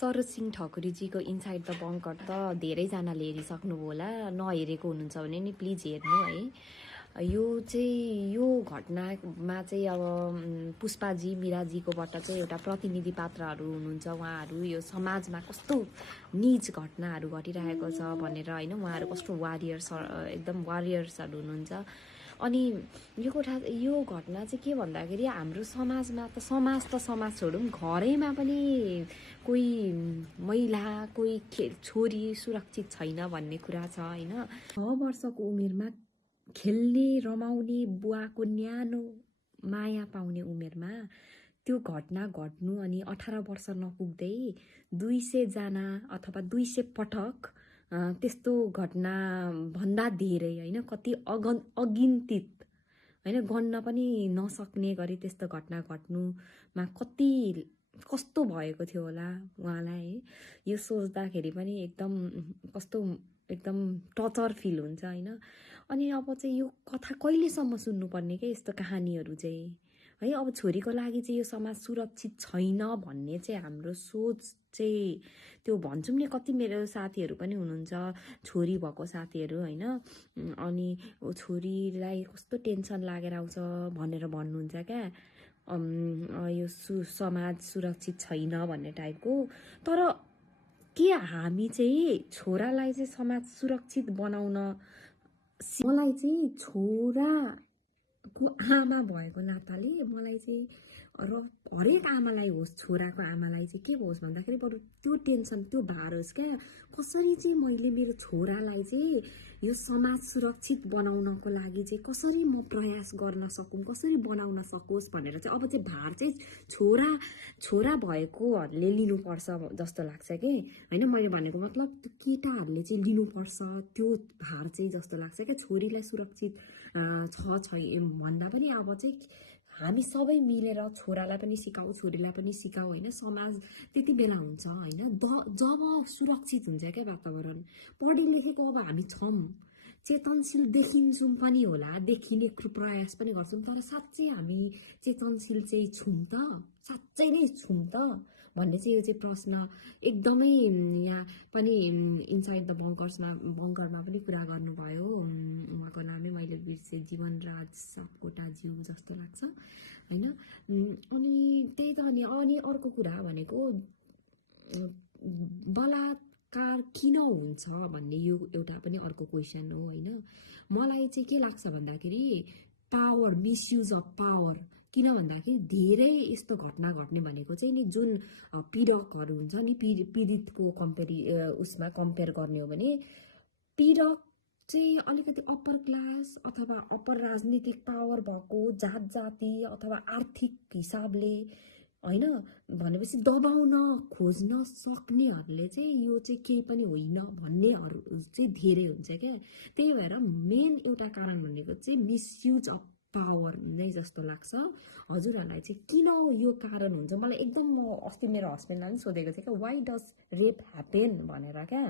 Saroj Singh ठकुरीजीको inside the बङ्कर त धेरैजनाले हेरिसक्नुभयो होला, नहेरेको हुनुहुन्छ भने नि प्लिज हेर्नु है। यो घटनामा चाहिँ अब पुष्पाजी मिराजीकोबाट चाहिँ एउटा प्रतिनिधि पात्रहरू हुनुहुन्छ। उहाँहरू यो समाजमा कस्तो नीच घटनाहरू घटिरहेको छ भनेर होइन, उहाँहरू कस्तो एकदम वारियर्सहरू हुनुहुन्छ। अनि यो घटना चाहिँ के भन्दाखेरि हाम्रो समाजमा त समाज छोडौँ, घरैमा पनि कोही महिला कोही छोरी सुरक्षित छैन भन्ने कुरा छ होइन। 6 वर्षको उमेरमा खेल्ने रमाउने बुवाको न्यानो माया पाउने उमेरमा त्यो घटना घट्नु अनि 18 वर्ष नपुग्दै 200 जना अथवा 200 पटक त्यस्तो घटना भन्दा धेरै होइन, कति अगिन्तित होइन, गन्न पनि नसक्ने गरी त्यस्तो घटना घट्नुमा कस्तो भएको थियो होला उहाँलाई है। यो सोच्दाखेरि पनि एकदम टचर फिल हुन्छ होइन। अनि अब चाहिँ यो कथा कहिलेसम्म सुन्नुपर्ने के यस्तो कहानीहरू चाहिँ है। अब छोरीको लागि चाहिँ यो समाज सुरक्षित छैन भन्ने चाहिँ हाम्रो सोच चाहिँ त्यो भन्छौँ नि। कति मेरो साथीहरू पनि हुनुहुन्छ छोरी भएको साथीहरू होइन, अनि छोरीलाई कस्तो टेन्सन लागेर आउँछ भनेर भन्नुहुन्छ क्या, यो समाज सुरक्षित छैन भन्ने टाइपको। तर के हामी चाहिँ छोरालाई चाहिँ समाज सुरक्षित बनाउन, मलाई चाहिँ छोराको आमा भएको नाताले मलाई चाहिँ र हरेक आमालाई होस्, छोराको आमालाई चाहिँ के होस् भन्दाखेरि बरु त्यो टेन्सन त्यो भार होस् क्या, कसरी चाहिँ मैले मेरो छोरालाई चाहिँ यो समाज सुरक्षित बनाउनको लागि चाहिँ कसरी म प्रयास गर्न सकौँ, कसरी बनाउन सकोस् भनेर चाहिँ अब चाहिँ भार चाहिँ छोरा भएकोहरूले लिनुपर्छ जस्तो लाग्छ कि होइन। मैले भनेको मतलब त्यो केटाहरूले चाहिँ लिनुपर्छ त्यो भार चाहिँ जस्तो लाग्छ क्या। छोरीलाई सुरक्षित छैन भन्दा पनि अब चाहिँ हामी सबै मिलेर छोरालाई पनि सिकाऊ छोरीलाई पनि सिकाऊ होइन। समाज त्यति बेला हुन्छ होइन जब सुरक्षित हुन्छ क्या वातावरण। पढे लेखेको अब हामी छौँ, चेतनशील देखिन्छौँ पनि होला, देखिने प्रयास पनि गर्छौँ, तर साँच्चै हामी चेतनशील चाहिँ छौँ त, साँच्चै नै छौँ त भन्ने चाहिँ यो चाहिँ प्रश्न एकदमै यहाँ पनि इनसाइड द बङ्करमा पनि कुरा गर्नुभयो। उहाँको नामै मैले बिर्सेँ, जीवनराज सापकोटाज्यू जस्तो लाग्छ होइन। अनि त्यही त। अनि अर्को कुरा भनेको बलात्कार किन हुन्छ भन्ने यो एउटा पनि अर्को क्वेसन हो होइन। मलाई चाहिँ के लाग्छ भन्दाखेरि पावर, मिसयुज अफ पावर। किन भन्दाखेरि धेरै यस्तो घटना घट्ने भनेको चाहिँ नि जुन पीडकहरू हुन्छ नि, पीडितको उसमा कम्पेयर गर्ने हो भने पीडक चाहिँ अलिकति अप्पर क्लास अथवा अप्पर राजनीतिक पावर भएको, जात जाति अथवा आर्थिक हिसाबले होइन भनेपछि दबाउन खोज्न सक्नेहरूले चाहिँ यो चाहिँ केही पनि होइन भन्नेहरू चाहिँ धेरै हुन्छ क्या। त्यही भएर मेन एउटा कारण भनेको चाहिँ मिसयुज अफ पावर नै जस्तो लाग्छ। हजुरहरूलाई चाहिँ किन यो कारण हुन्छ? मलाई एकदम, म अस्ति मेरो हस्बेन्डलाई पनि सोधेको थिएँ क्या, वाइ डज रेप ह्यापेन भनेर क्या।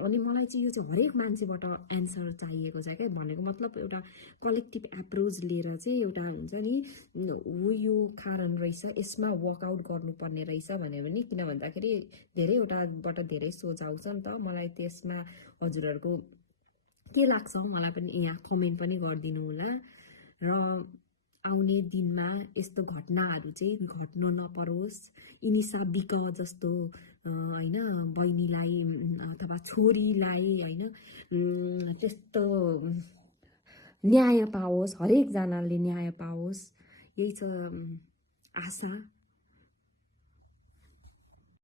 अनि मलाई चाहिँ यो चाहिँ हरेक मान्छेबाट एन्सर चाहिएको छ क्या। भनेको मतलब एउटा कलेक्टिभ एप्रोच लिएर चाहिँ एउटा हुन्छ नि हो यो कारण रहेछ, यसमा वर्कआउट गर्नुपर्ने रहेछ भन्यो भने। किन भन्दाखेरि धेरैवटाबाट धेरै सोच आउँछ नि त। मलाई त्यसमा हजुरहरूको के लाग्छ मलाई पनि यहाँ कमेन्ट पनि गरिदिनु होला। र आउने दिनमा यस्तो घटनाहरू चाहिँ घट्न नपरोस्। इनिसा बिक जस्तो होइन बहिनीलाई अथवा छोरीलाई होइन त्यस्तो न्याय पाओस्, हरेकजनाले न्याय पाओस्, यही छ आशा।